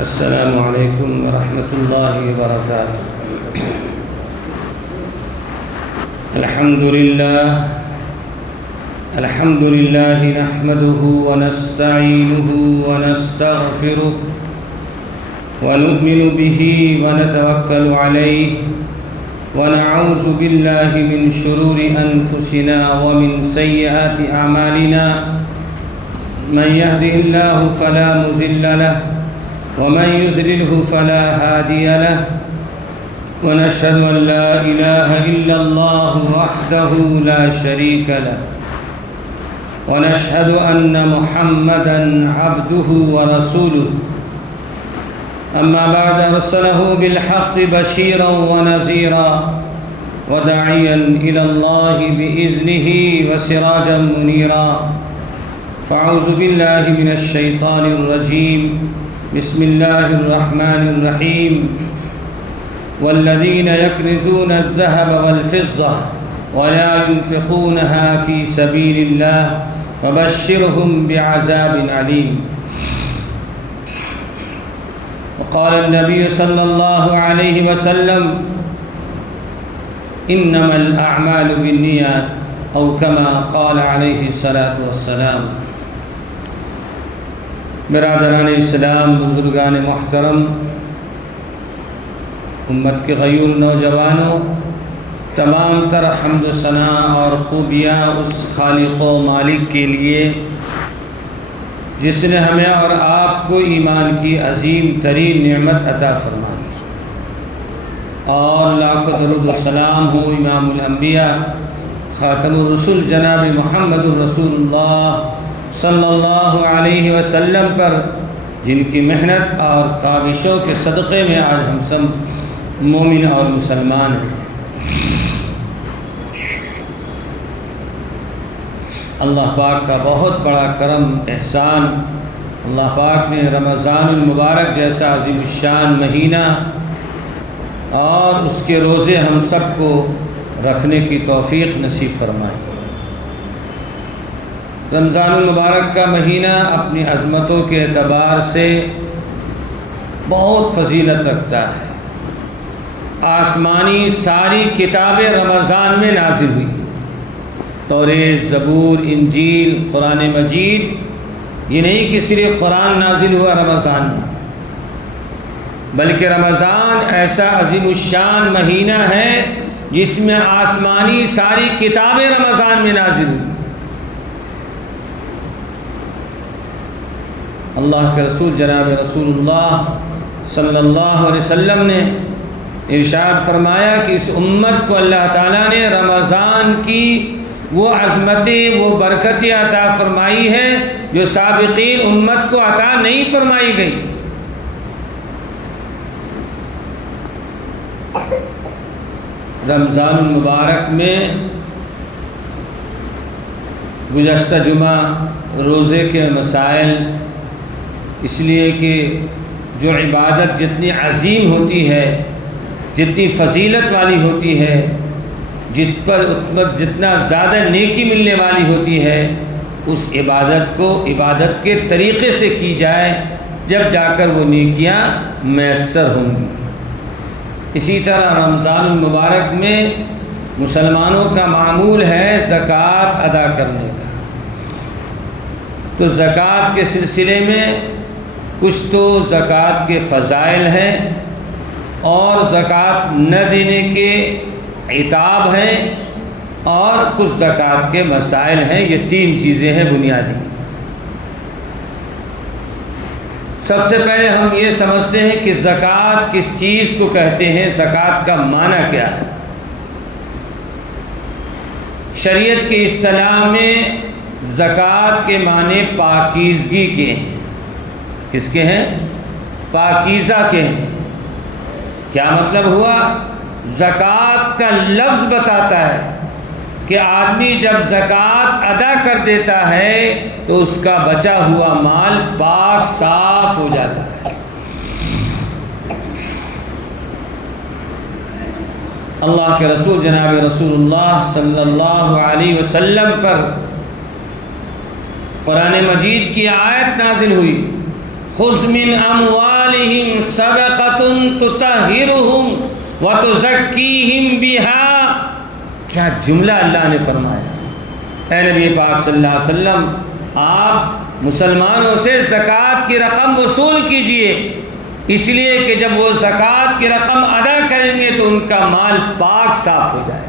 السلام علیکم ورحمۃ اللہ وبرکاتہ۔ الحمد للہ نحمده ونستعینه ونستغفره ونؤمن به ونتوکل علیہ ونعوذ باللہ من شرور انفسنا ومن سیئات اعمالنا من يهده الله فلا مضل له ومن يضلل فلا هادي له ونشهد أن لا إله إلا الله وحده لا شريك له ونشهد أن محمدا عبده ورسوله أما بعد أرسله بالحق بشيرا ونذيرا وداعيا إلى الله بإذنه وسراجا منيرا فأعوذ بالله من الشيطان الرجيم بسم الله الرحمن الرحيم والذين يكنزون الذهب والفضة ولا ينفقونها في سبيل الله فبشرهم بعذاب عليم وقال النبي صلى الله عليه وسلم إنما الأعمال بالنيات أو كما قال عليه الصلاة والسلام۔ برادران اسلام، بزرگان محترم، امت کے غیور نوجوانوں، تمام تر حمد و ثنا اور خوبیاں اس خالق و مالک کے لیے جس نے ہمیں اور آپ کو ایمان کی عظیم ترین نعمت عطا فرمائی، اور لاکھوں درود و سلام ہو امام الانبیاء خاتم الرسول جناب محمد الرسول اللہ صلی اللہ علیہ وسلم پر، جن کی محنت اور کاوشوں کے صدقے میں آج ہم سب مومن اور مسلمان ہیں۔ اللہ پاک کا بہت بڑا کرم احسان، اللہ پاک نے رمضان المبارک جیسا عظیم الشان مہینہ اور اس کے روزے ہم سب کو رکھنے کی توفیق نصیب فرمائی۔ رمضان المبارک کا مہینہ اپنی عظمتوں کے اعتبار سے بہت فضیلت رکھتا ہے۔ آسمانی ساری کتابیں رمضان میں نازل ہوئی، توریت، زبور، انجیل، قرآن مجید۔ یہ نہیں کہ صرف قرآن نازل ہوا رمضان میں، بلکہ رمضان ایسا عظیم الشان مہینہ ہے جس میں آسمانی ساری کتابیں رمضان میں نازل ہوئی۔ اللہ کے رسول جناب رسول اللہ صلی اللہ علیہ وسلم نے ارشاد فرمایا کہ اس امت کو اللہ تعالیٰ نے رمضان کی وہ عظمتیں، وہ برکتیں عطا فرمائی ہیں جو سابقین امت کو عطا نہیں فرمائی گئی۔ رمضان المبارک میں گزشتہ جمعہ روزے کے مسائل، اس لیے کہ جو عبادت جتنی عظیم ہوتی ہے، جتنی فضیلت والی ہوتی ہے، جس پر جتنا زیادہ نیکی ملنے والی ہوتی ہے، اس عبادت کو عبادت کے طریقے سے کی جائے، جب جا کر وہ نیکیاں میسر ہوں گی۔ اسی طرح رمضان المبارک میں مسلمانوں کا معمول ہے زکوٰۃ ادا کرنے کا، تو زکوٰۃ کے سلسلے میں کچھ تو زکوٰۃ کے فضائل ہیں اور زکوٰۃ نہ دینے کے عتاب ہیں، اور کچھ زکوٰۃ کے مسائل ہیں۔ یہ تین چیزیں ہیں بنیادی۔ سب سے پہلے ہم یہ سمجھتے ہیں کہ زکوٰۃ کس چیز کو کہتے ہیں، زکوٰۃ کا معنی کیا ہے۔ شریعت کی اصطلاح میں زکوٰۃ کے معنی پاکیزگی کے ہیں۔ کس کے ہیں؟ پاکیزہ کے ہیں۔ کیا مطلب ہوا؟ زکوٰۃ کا لفظ بتاتا ہے کہ آدمی جب زکوٰۃ ادا کر دیتا ہے تو اس کا بچا ہوا مال پاک صاف ہو جاتا ہے۔ اللہ کے رسول جناب رسول اللہ صلی اللہ علیہ وسلم پر قرآن مجید کی آیت نازل ہوئی، خذ من اموال أموالهم صدقة تطهرهم وتزكيهم بها. کیا جملہ اللہ نے فرمایا. اے نبی پاک صلی اللہ علیہ وسلم، آپ مسلمانوں سے زکوٰۃ کی رقم وصول کیجئے، اس لیے کہ جب وہ زکوٰۃ کی رقم ادا کریں گے تو ان کا مال پاک صاف ہو جائے.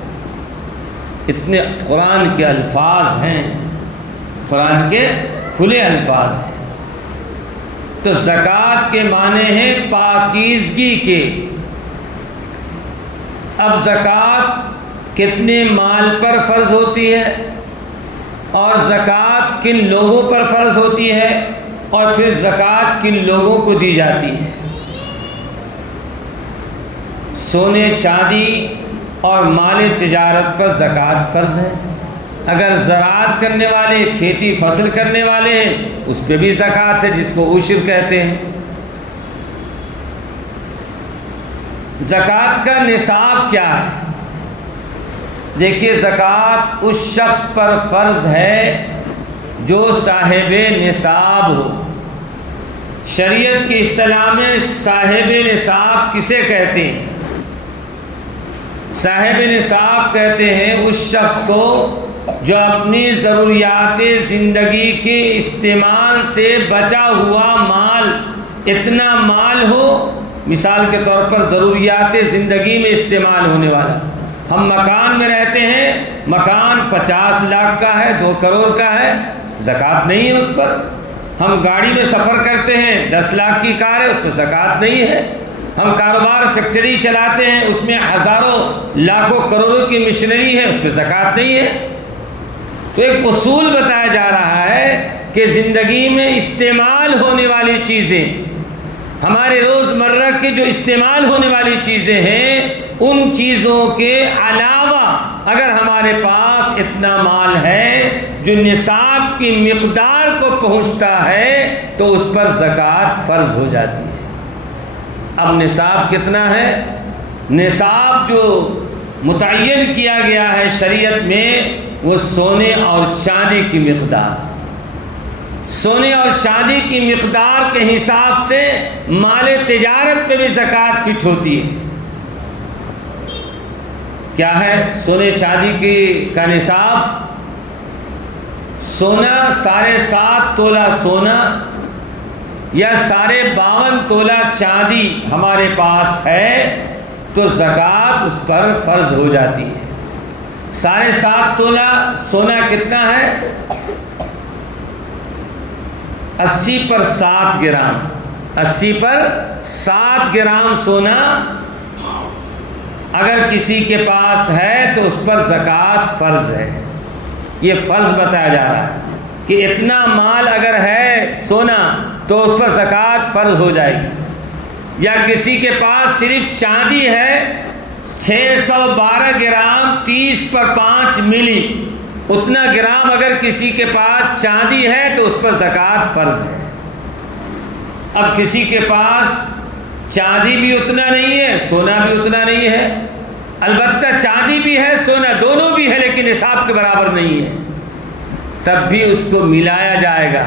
اتنے قرآن کے الفاظ ہیں، قرآن کے کھلے الفاظ ہیں. تو زکوٰۃ کے معنی ہیں پاکیزگی کے. اب زکوٰۃ کتنے مال پر فرض ہوتی ہے اور زکوٰۃ کن لوگوں پر فرض ہوتی ہے اور پھر زکوٰۃ کن لوگوں کو دی جاتی ہے. سونے چاندی اور مال تجارت پر زکوٰۃ فرض ہے. اگر زراعت کرنے والے، کھیتی فصل کرنے والے ہیں، اس پہ بھی زکوٰۃ ہے جس کو عشر کہتے ہیں. زکوٰۃ کا نصاب کیا ہے؟ دیکھیے، زکوٰۃ اس شخص پر فرض ہے جو صاحب نصاب ہو. شریعت کی اصطلاح میں صاحب نصاب کسے کہتے ہیں؟ صاحب نصاب کہتے ہیں اس شخص کو جو اپنی ضروریات زندگی کے استعمال سے بچا ہوا مال، اتنا مال ہو، مثال کے طور پر ضروریات زندگی میں استعمال ہونے والا. ہم مکان میں رہتے ہیں، مکان 50 لاکھ کا ہے، 2 کروڑ کا ہے، زکوٰۃ نہیں ہے اس پر. ہم گاڑی میں سفر کرتے ہیں، 10 لاکھ کی کار ہے، اس پر زکوٰۃ نہیں ہے. ہم کاروبار فیکٹری چلاتے ہیں، اس میں ہزاروں لاکھوں کروڑوں کی مشینری ہے، اس پہ زکوٰۃ نہیں ہے. تو ایک اصول بتایا جا رہا ہے کہ زندگی میں استعمال ہونے والی چیزیں، ہمارے روزمرہ کی جو استعمال ہونے والی چیزیں ہیں، ان چیزوں کے علاوہ اگر ہمارے پاس اتنا مال ہے جو نصاب کی مقدار کو پہنچتا ہے تو اس پر زکوٰۃ فرض ہو جاتی ہے. اب نصاب کتنا ہے؟ نصاب جو متعین کیا گیا ہے شریعت میں، وہ سونے اور چاندی کی مقدار. سونے اور چاندی کی مقدار کے حساب سے مال تجارت پہ بھی زکوٰۃ فٹ ہوتی ہے. کیا ہے سونے چاندی کا نصاب؟ سونا 7.5 تولہ سونا یا 52.5 تولہ چاندی ہمارے پاس ہے تو زکوٰۃ اس پر فرض ہو جاتی ہے. 7.5 تولہ سونا کتنا ہے؟ 80 پر 7 گرام. 80 پر 7 گرام سونا اگر کسی کے پاس ہے تو اس پر زکوٰۃ فرض ہے. یہ فرض بتایا جا رہا ہے کہ اتنا مال اگر ہے سونا تو اس پر زکوٰۃ فرض ہو جائے گی. یا کسی کے پاس صرف چاندی ہے 612 گرام 30 پر 5 ملی، اتنا گرام اگر کسی کے پاس چاندی ہے تو اس پر زکوٰۃ فرض ہے. اب کسی کے پاس چاندی بھی اتنا نہیں ہے، سونا بھی اتنا نہیں ہے، البتہ چاندی بھی ہے، سونا دونوں بھی ہے، لیکن نصاب کے برابر نہیں ہے، تب بھی اس کو ملایا جائے گا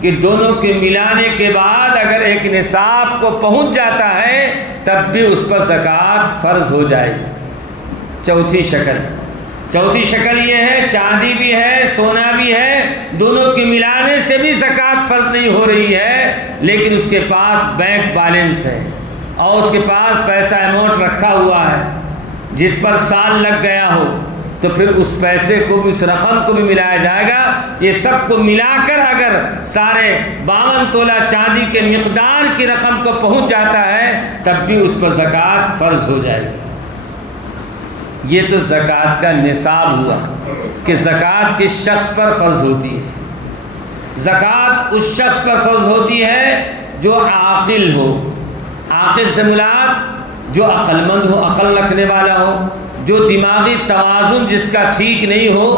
کہ دونوں کے ملانے کے بعد اگر ایک نصاب کو پہنچ جاتا ہے تب بھی اس پر زکوٰۃ فرض ہو جائے گی. چوتھی شکل یہ ہے، چاندی بھی ہے، سونا بھی ہے، دونوں کے ملانے سے بھی زکوٰۃ فرض نہیں ہو رہی ہے، لیکن اس کے پاس بینک بیلنس ہے اور اس کے پاس پیسہ اماؤنٹ رکھا ہوا ہے جس پر سال لگ گیا ہو، تو پھر اس پیسے کو بھی، اس رقم کو بھی ملایا جائے گا. یہ سب کو ملا کر اگر سارے 52 تولہ چاندی کے مقدار کی رقم کو پہنچ جاتا ہے تب بھی اس پر زکوٰۃ فرض ہو جائے گی. یہ تو زکوٰۃ کا نصاب ہوا کہ زکوٰۃ کس شخص پر فرض ہوتی ہے. زکوٰۃ اس شخص پر فرض ہوتی ہے جو عاقل ہو. عاقل سے مراد جو عقل مند ہو، عقل رکھنے والا ہو. جو دماغی توازن جس کا ٹھیک نہیں ہو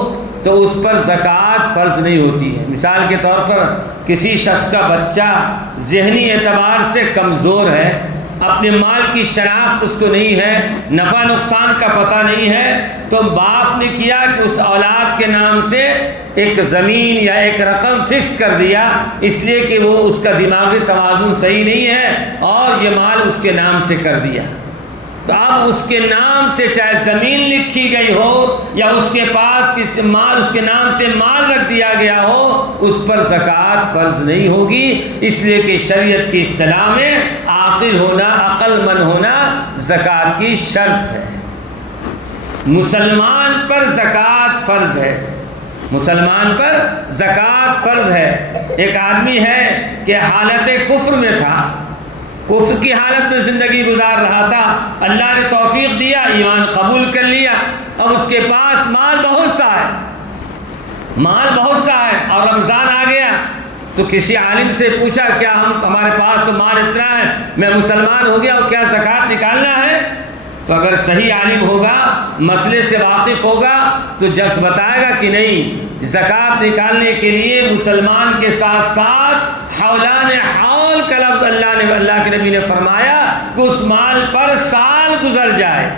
تو اس پر زکوٰۃ فرض نہیں ہوتی ہے. مثال کے طور پر کسی شخص کا بچہ ذہنی اعتبار سے کمزور ہے، اپنے مال کی شناخت اس کو نہیں ہے، نفع نقصان کا پتہ نہیں ہے، تو باپ نے کیا کہ اس اولاد کے نام سے ایک زمین یا ایک رقم فکس کر دیا، اس لیے کہ وہ اس کا دماغی توازن صحیح نہیں ہے اور یہ مال اس کے نام سے کر دیا۔ تو اب اس کے نام سے چاہے زمین لکھی گئی ہو یا اس کے پاس کسی مال، اس کے نام سے مال رکھ دیا گیا ہو، اس پر زکوٰۃ فرض نہیں ہوگی، اس لیے کہ شریعت کی اصطلاح میں عاقل ہونا، عقل مند ہونا زکوٰۃ کی شرط ہے۔ مسلمان پر زکوٰۃ فرض ہے، مسلمان پر زکوٰۃ فرض ہے۔ ایک آدمی ہے کہ حالت کفر میں تھا، کفر کی حالت میں زندگی گزار رہا تھا، اللہ نے توفیق دیا، ایمان قبول کر لیا، اب اس کے پاس مال بہت سا ہے، مال بہت سا ہے، اور رمضان آ گیا تو کسی عالم سے پوچھا کیا ہمارے پاس تو مال اتنا ہے، میں مسلمان ہو گیا اور کیا زکوٰۃ نکالنا ہے؟ تو اگر صحیح عالم ہوگا، مسئلے سے واقف ہوگا تو جب بتائے گا کہ نہیں، زکوٰۃ نکالنے کے لیے مسلمان کے ساتھ ساتھ حولان حول کا لفظ اللہ کے نبی نے فرمایا کہ اس مال پر سال گزر جائے۔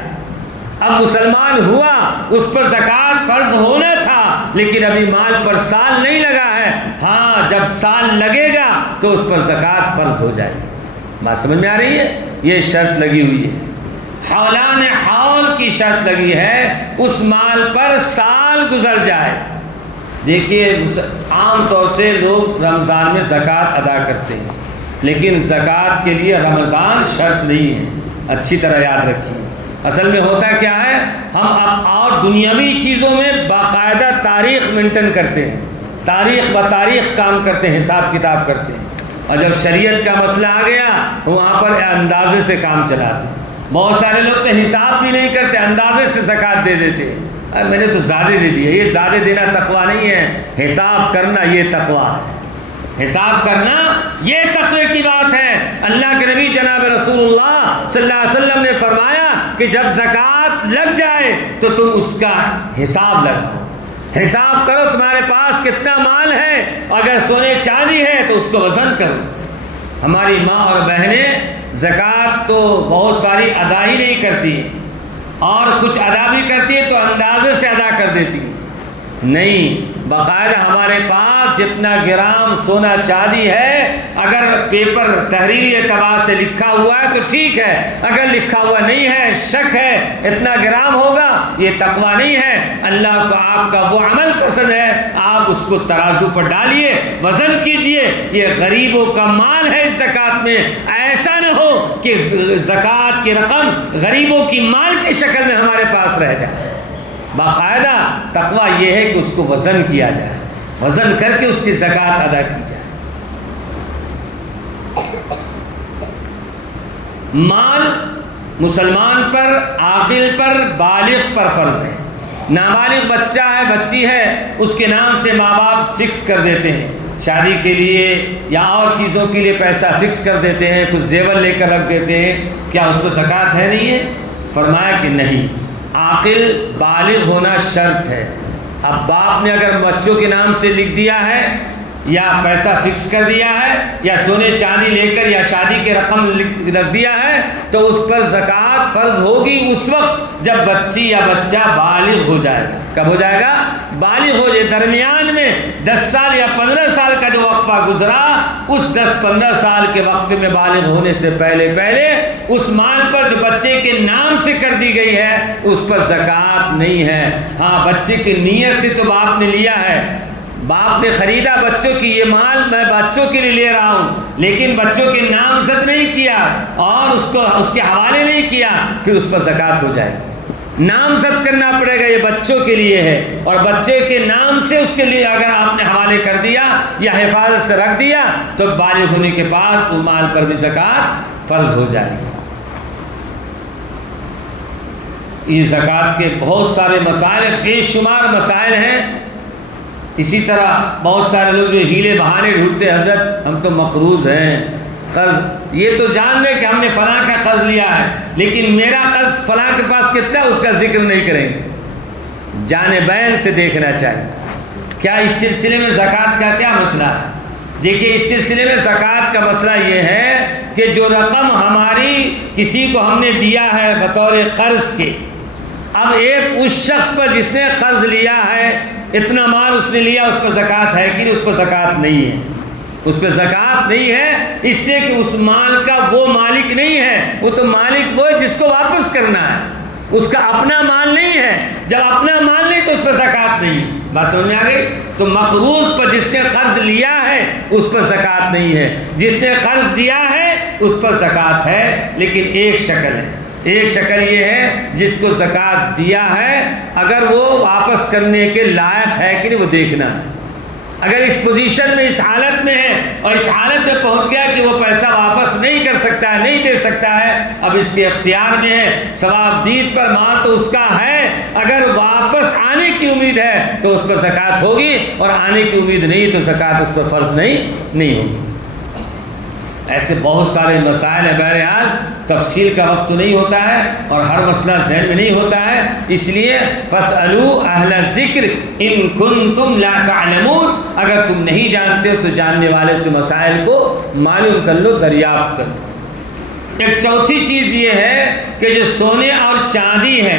اب مسلمان ہوا، اس پر زکوٰۃ فرض ہونا تھا، لیکن ابھی مال پر سال نہیں لگا ہے، ہاں جب سال لگے گا تو اس پر زکوٰۃ فرض ہو جائے گی۔ بات سمجھ میں آ رہی ہے؟ یہ شرط لگی ہوئی ہے، حولان حول کی شرط لگی ہے، اس مال پر سال گزر جائے۔ دیکھیے عام طور سے لوگ رمضان میں زکوٰۃ ادا کرتے ہیں، لیکن زکوٰۃ کے لیے رمضان شرط نہیں ہے، اچھی طرح یاد رکھیے۔ اصل میں ہوتا کیا ہے، ہم اب اور دنیاوی چیزوں میں باقاعدہ تاریخ مینٹین کرتے ہیں، تاریخ بتاریخ کام کرتے ہیں، حساب کتاب کرتے ہیں، اور جب شریعت کا مسئلہ آ گیا وہاں پر اندازے سے کام چلاتے ہیں۔ بہت سارے لوگ تو حساب بھی نہیں کرتے، اندازے سے زکوٰۃ دے دیتے ہیں، میں نے تو زیادہ دے دیا۔ یہ زیادہ دینا تقویٰ نہیں ہے، حساب کرنا یہ تقویٰ ہے، حساب کرنا یہ تقوی کی بات ہے۔ اللہ کے نبی جناب رسول اللہ صلی اللہ علیہ وسلم نے فرمایا کہ جب زکوٰۃ لگ جائے تو تم اس کا حساب لگاؤ، حساب کرو تمہارے پاس کتنا مال ہے، اگر سونے چاندی ہے تو اس کو وزن کرو۔ ہماری ماں اور بہنیں زکوٰۃ تو بہت ساری ادا ہی نہیں کرتی، اور کچھ ادا بھی کرتی ہے تو اندازے سے ادا کر دیتی ہے، نہیں، باقاعدہ ہمارے پاس جتنا گرام سونا چاندی ہے، اگر پیپر تحریری اعتبار سے لکھا ہوا ہے تو ٹھیک ہے، اگر لکھا ہوا نہیں ہے، شک ہے اتنا گرام ہوگا، یہ تقویٰ نہیں ہے۔ اللہ کو آپ کا وہ عمل پسند ہے، آپ اس کو ترازو پر ڈالیے، وزن کیجئے، یہ غریبوں کا مال ہے۔ اس زکوٰۃ میں ایسا نہ ہو کہ زکوٰۃ کی رقم غریبوں کی مال کی شکل میں ہمارے پاس رہ جائے۔ باقاعدہ تقویٰ یہ ہے کہ اس کو وزن کیا جائے، وزن کر کے اس کی زکوٰۃ ادا کی جائے۔ مال مسلمان پر، عاقل پر، بالغ پر فرض ہے۔ نابالغ بچہ ہے، بچی ہے، اس کے نام سے ماں باپ فکس کر دیتے ہیں، شادی کے لیے یا اور چیزوں کے لیے پیسہ فکس کر دیتے ہیں، کچھ زیور لے کر رکھ دیتے ہیں، کیا اس پر زکوٰۃ ہے؟ نہیں ہے؟ فرمایا کہ نہیں، عاقل بالغ ہونا شرط ہے۔ اب باپ نے اگر بچوں کے نام سے لکھ دیا ہے یا پیسہ فکس کر دیا ہے یا سونے چاندی لے کر یا شادی کے رقم رکھ دیا ہے تو اس پر زکوٰۃ فرض ہوگی اس وقت جب بچی یا بچہ بالغ ہو جائے گا۔ کب ہو جائے گا؟ بالغ ہو جائے۔ درمیان میں 10 سال یا 15 سال کا جو وقفہ گزرا، اس 10-15 سال کے وقفے میں بالغ ہونے سے پہلے اس مال پر جو بچے کے نام سے کر دی گئی ہے اس پر زکوٰۃ نہیں ہے۔ ہاں، بچے کی نیت سے تو باپ نے لیا ہے، باپ نے خریدا بچوں کی، یہ مال میں بچوں کے لیے لے رہا ہوں، لیکن بچوں کے نامزد نہیں کیا اور اس کے حوالے نہیں کیا، پھر اس پر زکوٰۃ ہو جائے گی۔ نامزد کرنا پڑے گا، یہ بچوں کے لیے ہے، اور بچے کے نام سے اس کے لیے اگر آپ نے حوالے کر دیا یا حفاظت سے رکھ دیا تو بالغ ہونے کے بعد اس مال پر بھی زکوٰۃ فرض ہو جائے گی۔ یہ زکوٰۃ کے بہت سارے مسائل، بے شمار مسائل ہیں۔ اسی طرح بہت سارے لوگ جو ہیلے بہانے ڈھونڈتے، حضرت ہم تو مقروض ہیں، قرض، یہ تو جان لیں کہ ہم نے فلاں کا قرض لیا ہے، لیکن میرا قرض فلاں کے پاس کتنا ہے اس کا ذکر نہیں کریں گے۔ جانبین سے دیکھنا چاہیے، کیا اس سلسلے میں زکوٰۃ کا کیا مسئلہ ہے؟ دیکھیے، اس سلسلے میں زکوٰۃ کا مسئلہ یہ ہے کہ جو رقم ہماری کسی کو ہم نے دیا ہے بطور قرض کے، اب ایک اس شخص پر جس نے قرض لیا ہے، اتنا مال اس نے لیا، اس پر زکوٰۃ ہے کہ نہیں؟ اس پر زکوٰۃ نہیں ہے، اس پہ زکوٰۃ نہیں ہے، اس لیے کہ اس مال کا وہ مالک نہیں ہے، وہ تو مالک وہ ہے جس کو واپس کرنا ہے، اس کا اپنا مال نہیں ہے۔ جب اپنا مال نہیں تو اس پر زکوٰۃ نہیں ہے۔ بات سمجھ میں آ گئی؟ تو مقروض پر جس نے قرض لیا ہے اس پر زکوٰۃ نہیں ہے، جس نے قرض دیا ہے اس پر زکوٰۃ ہے، لیکن ایک شکل ہے۔ ایک شکل یہ ہے جس کو زکوٰۃ دیا ہے، اگر وہ واپس کرنے کے لائق ہے کہ نہیں وہ دیکھنا ہے۔ اگر اس پوزیشن میں، اس حالت میں ہے اور اس حالت میں پہنچ گیا کہ وہ پیسہ واپس نہیں کر سکتا ہے، نہیں دے سکتا ہے، اب اس کے اختیار میں ہے، ثواب دید پر مال تو اس کا ہے، اگر واپس آنے کی امید ہے تو اس پر زکوٰۃ ہوگی، اور آنے کی امید نہیں تو زکوٰۃ اس پر فرض نہیں ہوگی۔ ایسے بہت سارے مسائل ہیں، بہرحال تفصیل کا وقت تو نہیں ہوتا ہے اور ہر مسئلہ ذہن میں نہیں ہوتا ہے، اس لیے فَاسْأَلُوا أَهْلَ الذِّكْرِ إِن كُنتُمْ لَا تَعْلَمُونَ، اگر تم نہیں جانتے ہو تو جاننے والے سے مسائل کو معلوم کر لو، دریافت کر لو۔ ایک چوتھی چیز یہ ہے کہ جو سونے اور چاندی ہے،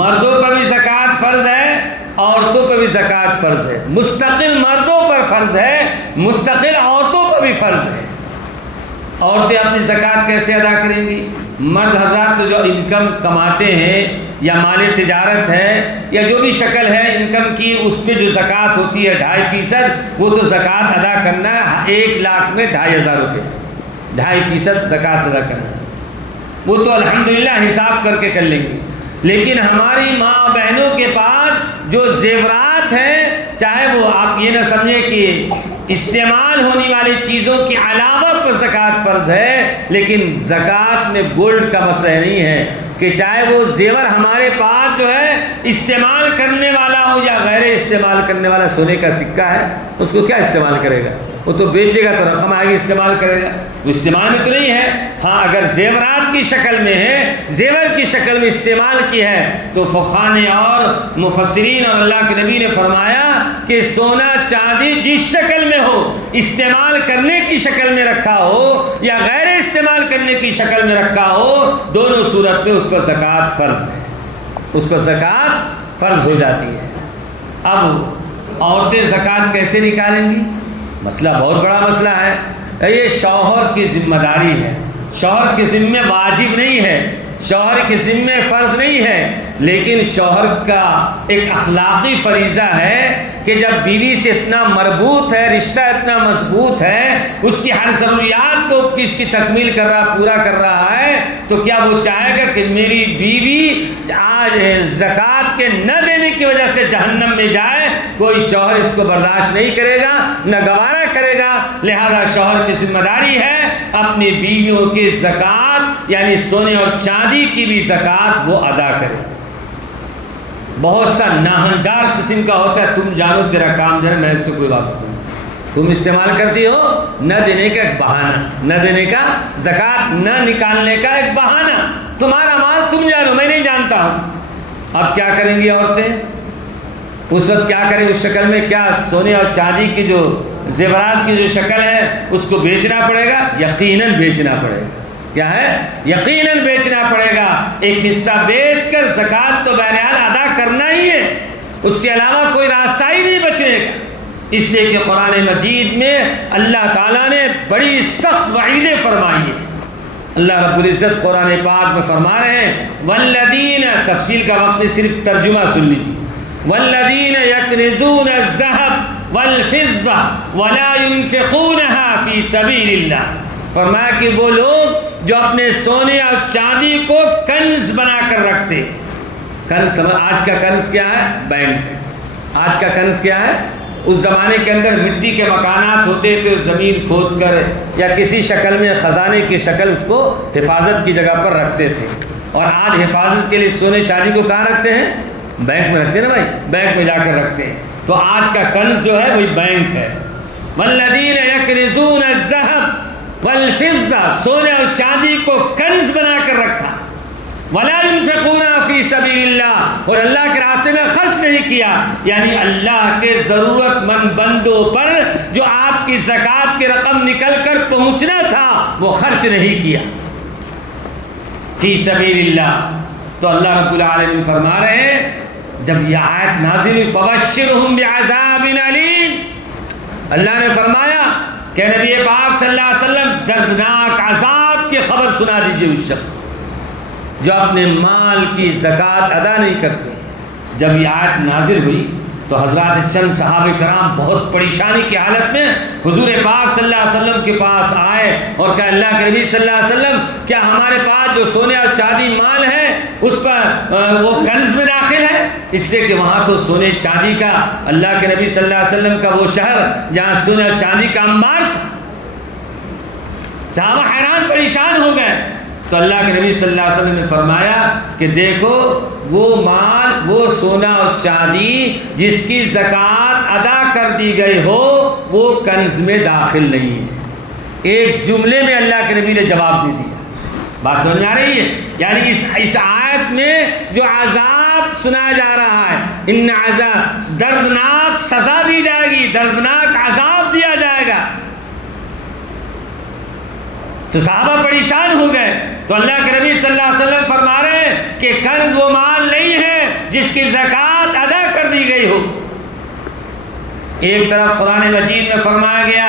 مردوں پر بھی زکوٰۃ فرض ہے، عورتوں پر بھی زکوٰۃ فرض ہے، مستقل مردوں پر فرض ہے، مستقل عورتوں پر بھی فرض ہے۔ عورتیں اپنی زکوٰۃ کیسے ادا کریں گی؟ مرد حضرات تو جو انکم کماتے ہیں یا مال تجارت ہے یا جو بھی شکل ہے انکم کی، اس پہ جو زکوٰۃ ہوتی ہے 2.5%، وہ تو زکوٰۃ ادا کرنا ہے 1 لاکھ میں 2,500 روپے، 2.5% زکوٰۃ ادا کرنا ہے، وہ تو الحمدللہ حساب کر کے کر لیں گے۔ لیکن ہماری ماں بہنوں کے پاس جو زیورات ہیں، چاہے وہ آپ یہ نہ سمجھیں کہ استعمال ہونے والی چیزوں کے علاوہ پر زکوٰۃ فرض ہے، لیکن زکوٰۃ میں گولڈ کا مسئلہ نہیں ہے کہ چاہے وہ زیور ہمارے پاس جو ہے استعمال کرنے والا ہو یا غیر استعمال کرنے والا، سونے کا سکہ ہے، اس کو کیا استعمال کرے گا؟ وہ تو بیچے گا تو رقم آئے گی، استعمال کرے گا، وہ استعمال میں تو نہیں ہے۔ ہاں اگر زیورات کی شکل میں ہے، زیور کی شکل میں استعمال کی ہے، تو فقہاء نے اور مفسرین اور اللہ کے نبی نے فرمایا کہ سونا چاندی جس شکل میں ہو، استعمال کرنے کی شکل میں رکھا ہو یا غیر استعمال کرنے کی شکل میں رکھا ہو، دونوں صورت میں اس پر زکوٰۃ فرض ہے، اس پر زکوٰۃ فرض ہو جاتی ہے۔ اب عورتیں زکوٰۃ کیسے نکالیں گی؟ مسئلہ بہت بڑا مسئلہ ہے، یہ شوہر کی ذمہ داری ہے، شوہر کے ذمہ واجب نہیں ہے، شوہر کے ذمہ فرض نہیں ہے، لیکن شوہر کا ایک اخلاقی فریضہ ہے کہ جب بیوی سے اتنا مربوط ہے، رشتہ اتنا مضبوط ہے، اس کی ہر ضروریات کو اس کی تکمیل کر رہا، پورا کر رہا ہے، تو کیا وہ چاہے گا کہ میری بیوی آج زکوٰۃ کے نہ دینے کی وجہ سے جہنم میں جائے؟ کوئی شوہر اس کو برداشت نہیں کرے گا، نہ گوارا کرے گا۔ لہذا شوہر کی ذمہ داری ہے اپنی بیویوں کی زکوٰۃ، یعنی سونے اور چاندی کی بھی زکوٰۃ وہ ادا کرے۔ بہت سا ناہنجار قسم کا ہوتا ہے، تم جانو تیرا کام جو ہے، میں اس سے کوئی وابستہ نہیں، تم استعمال کرتی ہو، نہ دینے کا ایک بہانہ، نہ دینے کا، زکوٰۃ نہ نکالنے کا ایک بہانہ، تمہارا مال تم جانو، میں نہیں جانتا ہوں۔ اب کیا کریں گی عورتیں؟ اس وقت کیا کریں؟ اس شکل میں کیا سونے اور چاندی کی جو زیورات کی جو شکل ہے اس کو بیچنا پڑے گا؟ یقیناً بیچنا پڑے گا۔ کیا ہے؟ یقیناً بیچنا پڑے گا۔ ایک حصہ بیچ کر زکوٰۃ تو بہرحال ادا کرنا ہی ہے، اس کے علاوہ کوئی راستہ ہی نہیں بچنے کا، اس لیے کہ قرآن مجید میں اللہ تعالیٰ نے بڑی سخت وعیدیں فرمائی ہیں۔ اللہ رب العزت قرآن پاک میں فرما رہے ہیں والذین، تفصیل کا وقت نہیں، صرف ترجمہ سن لیجیے، والذین یکنزون الذہب والفضہ ولا ينفقونها فی سبیل اللہ، فرمایا کہ وہ لوگ جو اپنے سونے اور چاندی کو کنز بنا کر رکھتے ہیں۔ کنز، آج کا کنز کیا ہے؟ بینک۔ آج کا کنز کیا ہے؟ اس زمانے کے اندر مٹی کے مکانات ہوتے تھے، زمین کھود کر یا کسی شکل میں خزانے کی شکل اس کو حفاظت کی جگہ پر رکھتے تھے، اور آج حفاظت کے لیے سونے چاندی کو کہاں رکھتے ہیں؟ بینک میں رکھتے ہیں نا بھائی، بینک میں جا کر رکھتے ہیں۔ تو آج کا کنز جو ہے وہی بینک ہے۔ والذین یکنزون الذہب والفضہ، سونے اور چاندی کو کنز بنا کر رکھا، ولا ينفقون فی سبیل اللہ، اور اللہ کے راستے میں خرچ نہیں کیا، یعنی اللہ کے ضرورت مند بندوں پر جو آپ کی زکوٰۃ کی رقم نکل کر پہنچنا تھا وہ خرچ نہیں کیا فی سبیل اللہ. تو اللہ رب العالمین فرما رہے ہیں جب یہ آیت نازل ہوئی فبشرہم بعذاب علیم، اللہ نے فرمایا کہ نبی پاک صلی اللہ علیہ وسلم دردناک عذاب کی خبر سنا دیجیے اس شخص کو جو اپنے مال کی زکوٰۃ ادا نہیں کرتے. جب یہ آیت نازل ہوئی تو حضرات چند صحابہ کرام بہت پریشانی کی حالت میں حضور پاک صلی اللہ علیہ وسلم کے پاس آئے اور کہا اللہ کے نبی صلی اللہ علیہ وسلم کیا ہمارے پاس جو سونے اور چاندی مال ہے اس پر وہ کنز میں داخل ہے؟ اس لیے کہ وہاں تو سونے چاندی کا اللہ کے نبی صلی اللہ علیہ وسلم کا وہ شہر جہاں سونے اور چاندی کا انبار تھا. صحابہ حیران پریشان ہو گئے. تو اللہ کے نبی صلی اللہ علیہ وسلم نے فرمایا کہ دیکھو وہ مال وہ سونا اور چاندی جس کی زکوٰۃ ادا کر دی گئی ہو وہ کنز میں داخل نہیں ہے. ایک جملے میں اللہ کے نبی نے جواب دے دیا. بات سمجھ میں آ رہی ہے؟ یعنی اس آیت میں جو عذاب سنایا جا رہا ہے ان عذاب دردناک سزا دی جائے گی، دردناک عذاب دیا جائے گا. تو صحابہ پریشان ہو گئے. تو اللہ کے نبی صلی اللہ علیہ وسلم فرما رہے ہیں کہ کنز وہ مال نہیں ہے جس کی زکوٰۃ ادا کر دی گئی ہو. ایک طرف قرآن مجید میں فرمایا گیا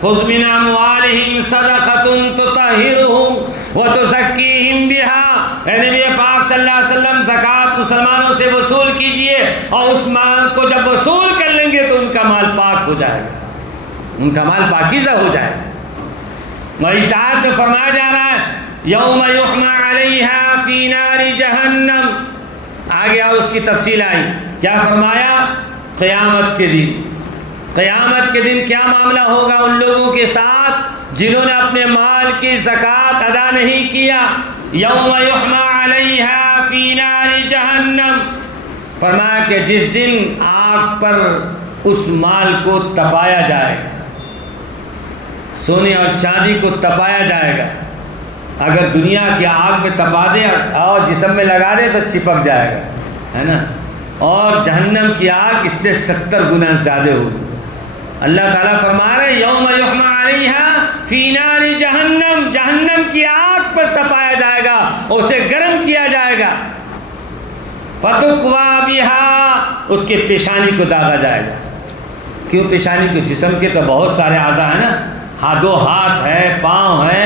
خذ من اموالہم صدقۃ تطہرہم وتزکیہم بہا، اے نبی پاک صلی اللہ علیہ وسلم زکوٰۃ مسلمانوں سے وصول کیجئے اور اس مال کو جب وصول کر لیں گے تو ان کا مال پاک ہو جائے گا، ان کا مال پاکیزہ ہو جائے گا. اور اس آیت میں فرمایا جا رہا ہے یوم یحمى علیہا فی نار جہنم. آگے اس کی تفصیل آئی. کیا فرمایا؟ قیامت کے دن، قیامت کے دن کیا معاملہ ہوگا ان لوگوں کے ساتھ جنہوں نے اپنے مال کی زکوٰۃ ادا نہیں کیا. یوم یحمى علیہا فی نار جہنم، فرمایا کہ جس دن آگ پر اس مال کو تپایا جائے گا، سونے اور چاندی کو تپایا جائے گا. اگر دنیا کی آگ میں تپا دے اور جسم میں لگا دے تو چپک جائے گا، ہے نا. اور جہنم کی آگ اس سے 70 گنا زیادہ ہوگی. اللہ تعالیٰ فرما رہے یوم یحمى علیہا فی نار جہنم، جہنم کی آگ پر تپایا جائے گا، اسے گرم کیا جائے گا. فتکویٰ بہا، اس کے پیشانی کو داغا جائے گا. کیوں پیشانی کو؟ جسم کے تو بہت سارے اعضاء ہیں نا، دو ہاتھ ہے، پاؤں ہے،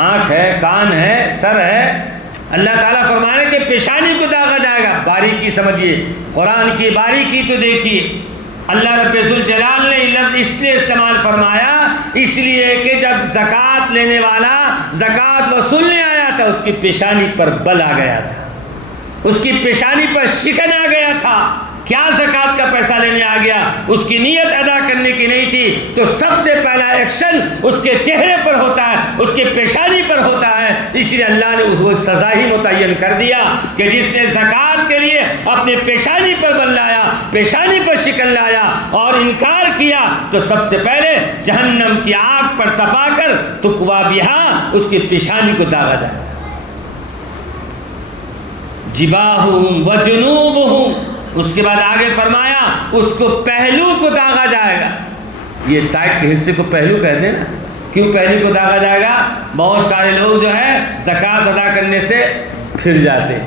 آنکھ ہے، کان ہے، سر ہے. اللہ تعالیٰ فرمانے کہ پیشانی کو داغا جائے گا. باریکی سمجھیے، قرآن کی باریکی کو دیکھیے. اللہ رب ذوالجلال نے لفظ اس لیے استعمال فرمایا اس لیے کہ جب زکوٰۃ لینے والا زکوٰۃ وصولنے آیا تھا اس کی پیشانی پر بل آ گیا تھا، اس کی پیشانی پر شکن آ گیا تھا. کیا زکوٰۃ کا پیسہ لینے آ گیا، اس کی نیت ادا کرنے کی نہیں تھی. تو سب سے پہلا ایکشن اس کے چہرے پر ہوتا ہے، اس کے پیشانی پر ہوتا ہے. اس لیے اللہ نے اس کو سزا ہی متعین کر دیا کہ جس نے زکوٰۃ کے لیے اپنے پیشانی پر بل لایا، پیشانی پر شکن لایا اور انکار کیا تو سب سے پہلے جہنم کی آگ پر تپا کر تکوا بہا، اس کی پیشانی کو داغا جائے. جباہہم وجنوبہم، اس کے بعد آگے فرمایا اس کو پہلو کو داغا جائے گا. یہ سائڈ کے حصے کو پہلو کہتے ہیں نا. کیوں پہلو کو داغا جائے گا؟ بہت سارے لوگ جو ہے زکوٰۃ ادا کرنے سے پھر جاتے،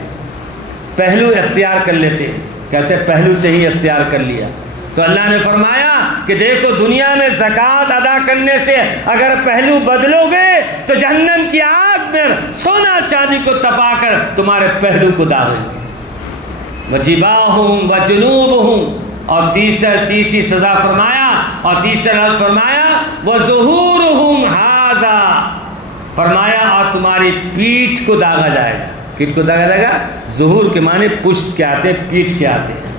پہلو اختیار کر لیتے، کہتے پہلو سے ہی اختیار کر لیا. تو اللہ نے فرمایا کہ دیکھو دنیا میں زکوٰۃ ادا کرنے سے اگر پہلو بدلو گے تو جہنم کی آگ میں سونا چاندی کو تپا کر تمہارے پہلو کو داغیں گے. وجباہم وجنوبہم، اور تیسری سزا فرمایا اور تیسرا لفظ فرمایا وظہورہم ھذا، فرمایا اور تمہاری پیٹھ کو داغا جائے گا. پیٹھ کو داغا جائے گا. ظہور کے معنی پشت کے آتے ہیں، پیٹھ کے آتے ہیں.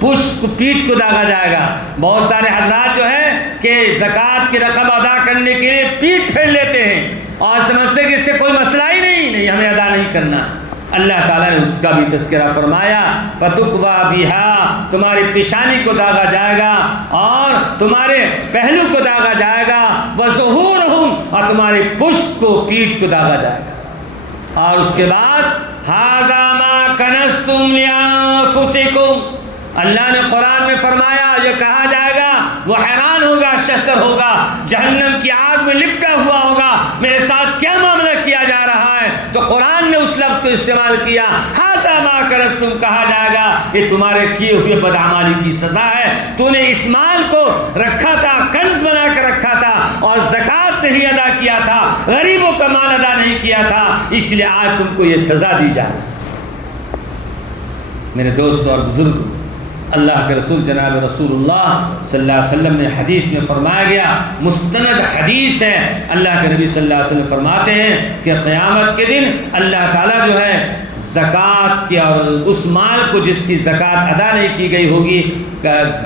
پشت پیٹھ کو داغا جائے گا. بہت سارے حضرات جو ہے کہ زکوٰۃ کی رقم ادا کرنے کے لیے پیٹھ پھیر لیتے ہیں اور سمجھتے کہ اس سے کوئی مسئلہ ہی نہیں ہمیں ادا نہیں کرنا. اللہ تعالیٰ نے اس کا بھی تذکرہ فرمایا فتکوا بہا، تمہاری پیشانی کو داغا جائے گا اور تمہارے پہلو کو داغا جائے گا. وظہورہم، اور تمہاری پشت کو پیٹھ کو داغا جائے گا. اور اس کے بعد ھذا ما کنزتم لانفسکم، اللہ نے قرآن میں فرمایا یہ کہا جائے گا وہ حیران ہوگا، شتر ہوگا، جہنم کی آگ میں لپٹا ہوا ہوگا، میرے ساتھ کیا معاملہ کیا جا رہا ہے؟ تو قرآن نے اس لفظ کو استعمال کیا، ھذا ما کنزتم، کہا جائے گا یہ تمہارے کیے ہوئے بدعمالی کی سزا ہے، تو نے اس مال کو رکھا تھا، کنز بنا کر رکھا تھا اور زکوٰۃ نہیں ادا کیا تھا، غریبوں کا مال ادا نہیں کیا تھا، اس لیے آج تم کو یہ سزا دی جائے۔ میرے دوست اور بزرگ، اللہ کے رسول جناب رسول اللہ صلی اللہ علیہ وسلم نے حدیث میں فرمایا گیا، مستند حدیث ہے، اللہ کے نبی صلی اللہ علیہ وسلم فرماتے ہیں کہ قیامت کے دن اللہ تعالیٰ جو ہے زکوٰۃ کی اور اس مال کو جس کی زکوٰۃ ادا نہیں کی گئی ہوگی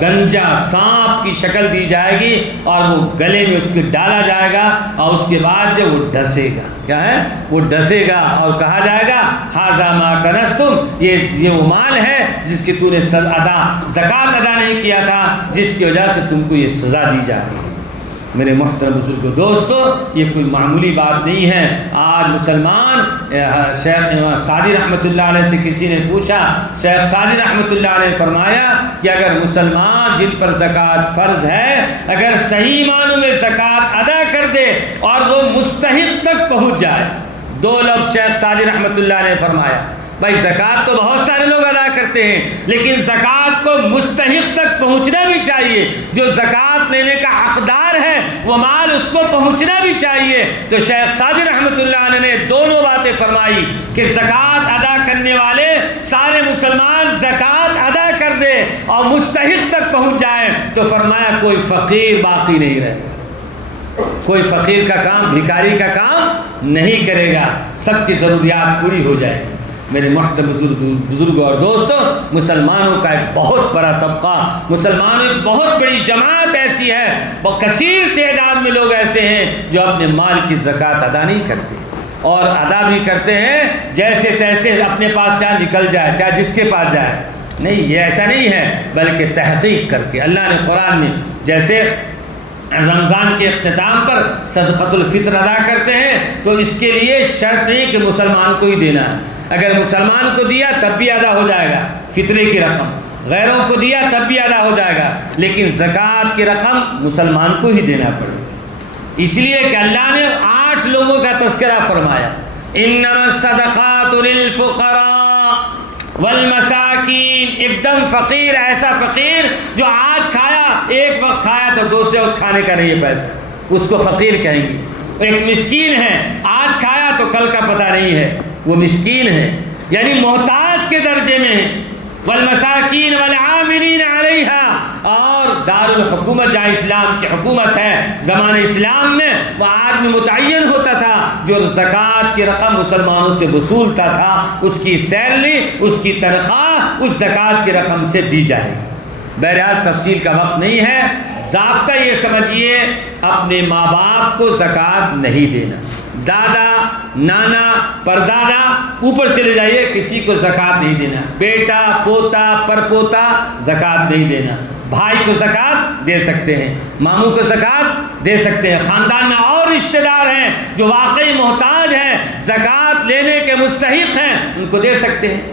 گنجا سانپ کی شکل دی جائے گی اور وہ گلے میں اس کو ڈالا جائے گا اور اس کے بعد جو وہ ڈسے گا، کیا ہے وہ ڈسے گا اور کہا جائے گا ھذا ما کنزتم، یہ وہ مال ہے جس کی تو نے زکوٰۃ ادا نہیں کیا تھا، جس کی وجہ سے تم کو یہ سزا دی جائے گی۔ میرے محترم بزرگوں دوستو، یہ کوئی معمولی بات نہیں ہے۔ آج مسلمان، شیخ سعدی رحمۃ اللہ علیہ سے کسی نے پوچھا، شیخ سعدی رحمۃ اللہ علیہ نے فرمایا کہ اگر مسلمان جن پر زکوٰۃ فرض ہے اگر صحیح معنوں میں زکوٰۃ ادا کر دے اور وہ مستحق تک پہنچ جائے، دو لفظ شیخ سعدی رحمۃ اللہ علیہ نے فرمایا، بھائی زکوٰۃ تو بہت سارے لوگ ادا کرتے ہیں لیکن زکوٰۃ کو مستحق تک پہنچنا بھی چاہیے، جو زکوٰۃ لینے کا حقدار ہے وہ مال اس کو پہنچنا بھی چاہیے۔ تو شیخ سعدی رحمۃ اللہ علیہ نے دونوں باتیں فرمائی کہ زکوٰۃ ادا کرنے والے سارے مسلمان زکوٰۃ ادا کر دے اور مستحق تک پہنچ جائے تو فرمایا کوئی فقیر باقی نہیں رہے گا، کوئی فقیر کا کام، بھکاری کا کام نہیں کرے گا، سب کی ضروریات پوری ہو جائے گی۔ میرے محترم بزرگوں اور دوستوں، مسلمانوں کا ایک بہت بڑا طبقہ، مسلمانوں کی بہت بڑی جماعت ایسی ہے، کثیر تعداد میں لوگ ایسے ہیں جو اپنے مال کی زکوٰۃ ادا نہیں کرتے اور ادا بھی کرتے ہیں جیسے تیسے اپنے پاس چاہے نکل جائے، چاہے جس کے پاس جائے، نہیں، یہ ایسا نہیں ہے، بلکہ تحقیق کر کے اللہ نے قرآن میں جیسے رمضان کے اختتام پر صدقۃ الفطر ادا کرتے ہیں تو اس کے لیے شرط نہیں کہ مسلمان کو ہی دینا ہے، اگر مسلمان کو دیا تب بھی ادا ہو جائے گا فطرے کی رقم، غیروں کو دیا تب بھی ادا ہو جائے گا، لیکن زکوٰۃ کی رقم مسلمان کو ہی دینا پڑے گا، اس لیے کہ اللہ نے 8 لوگوں کا تذکرہ فرمایا، انما الصدقات للفقراء والمساکین، ایک دم فقیر، ایسا فقیر جو آج کھایا ایک وقت کھایا تو دوسرے وقت کھانے کا نہیں ہے پیسہ، اس کو فقیر کہیں گے۔ ایک مسکین ہے، آج کھایا تو کل کا پتہ نہیں ہے، وہ مسکین ہے، یعنی محتاج کے درجے میں ہے۔ والمساکین والعاملین علیہا، اور دارالحکومت جہاں اسلام کی حکومت ہے، زمانہ اسلام میں وہ آدمی متعین ہوتا تھا جو زکوٰۃ کی رقم مسلمانوں سے وصولتا تھا، اس کی سیلری، اس کی تنخواہ اس زکوٰۃ کی رقم سے دی جائے۔ بہرحال تفصیل کا وقت نہیں ہے، ضابطہ یہ سمجھیے اپنے ماں باپ کو زکوٰۃ نہیں دینا، دادا، نانا، پردادا، اوپر چلے جائیے، کسی کو زکوٰۃ نہیں دینا، بیٹا، پوتا، پرپوتا، زکوٰۃ نہیں دینا، بھائی کو زکوٰۃ دے سکتے ہیں، ماموں کو زکوٰۃ دے سکتے ہیں، خاندان میں اور رشتہ دار ہیں جو واقعی محتاج ہیں، زکوٰۃ لینے کے مستحق ہیں، ان کو دے سکتے ہیں۔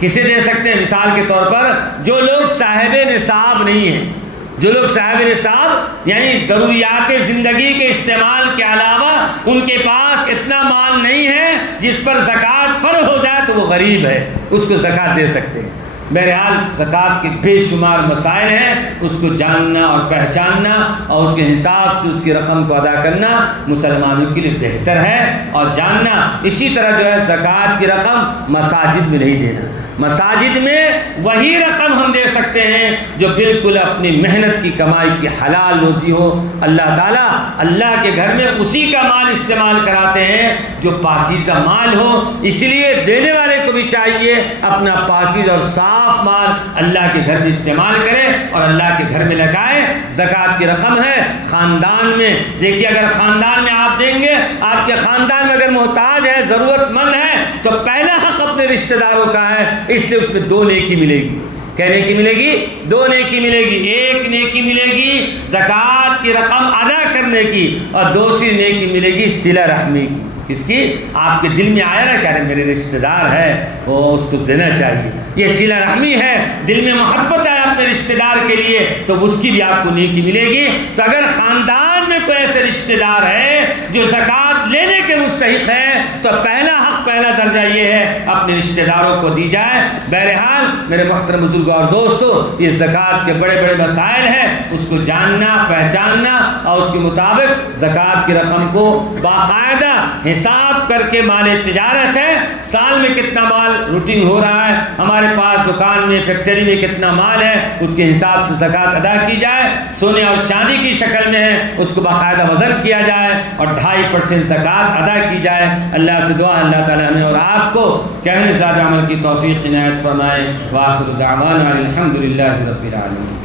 کسے دے سکتے ہیں؟ مثال کے طور پر جو لوگ صاحب نصاب نہیں ہیں، جو لوگ صاحب نصاب یعنی ضروریات زندگی کے استعمال کے علاوہ ان کے پاس اتنا مال نہیں ہے جس پر زکوٰۃ فرض ہو جائے تو وہ غریب ہے، اس کو زکوٰۃ دے سکتے ہیں۔ بہرحال زکوٰۃ کے بے شمار مسائل ہیں، اس کو جاننا اور پہچاننا اور اس کے حساب سے اس کی رقم کو ادا کرنا مسلمانوں کے لیے بہتر ہے، اور جاننا اسی طرح جو ہے زکوٰۃ کی رقم مساجد میں نہیں دینا، مساجد میں وہی رقم ہم دے سکتے ہیں جو بالکل اپنی محنت کی کمائی کی حلال روزی ہو، اللہ تعالیٰ اللہ کے گھر میں اسی کا مال استعمال کراتے ہیں جو پاکیزہ مال ہو، اس لیے دینے والے کو بھی چاہیے اپنا پاکیزہ اور صاف مال اللہ کے گھر میں استعمال کرے اور اللہ کے گھر میں لگائے۔ زکوٰۃ کی رقم ہے خاندان میں، دیکھیے اگر خاندان میں آپ دیں گے، آپ کے خاندان میں اگر محتاج ہے، ضرورت مند ہے، تو پہلا حق اپنے رشتہ داروں کا ہے، اس لیے اس میں 2 نیکی ملے گی۔ کہنے کی ملے گی؟ 2 نیکی ملے گی، ایک نیکی ملے گی زکوٰۃ کی رقم ادا کرنے کی، اور دوسری نیکی ملے گی صلہ رحمی کی۔ کس کی؟ آپ کے دل میں آیا نا کہ ارے میرے رشتہ دار ہے وہ اس کو دینا چاہیے، یہ صلہ رحمی ہے، دل میں محبت ہے اپنے رشتہ دار کے لیے، تو اس کی بھی آپ کو نیکی ملے گی۔ تو اگر خاندان میں کوئی ایسے رشتہ دار ہے جو زکوٰۃ لینے کے مستحق ہے تو پہلا حق، پہلا درجہ یہ ہے اپنے رشتہ داروں کو دی جائے۔ بہرحال میرے محترم بزرگوں اور دوستو، یہ زکوٰۃ کے بڑے بڑے مسائل ہیں، اس کو جاننا، پہچاننا اور اس کے مطابق زکوٰۃ کی رقم کو باقاعدہ حساب کر کے، مال تجارت ہے، سال میں کتنا مال روٹین ہو رہا ہے، ہمارے پاس دکان میں، فیکٹری میں کتنا مال ہے، اس کے حساب سے زکوٰۃ ادا کی جائے۔ سونے اور چاندی کی شکل میں ہے، اس کو باقاعدہ وزن کیا جائے اور 2.5% زکوٰۃ ادا کی جائے۔ اللہ سے دعا اللہ تعالی ہمیں اور آپ کو کہنے زیادہ عمل کی توفیق عنایت فرمائے۔ وآخر دعوانا الحمد للہ رب العالمین۔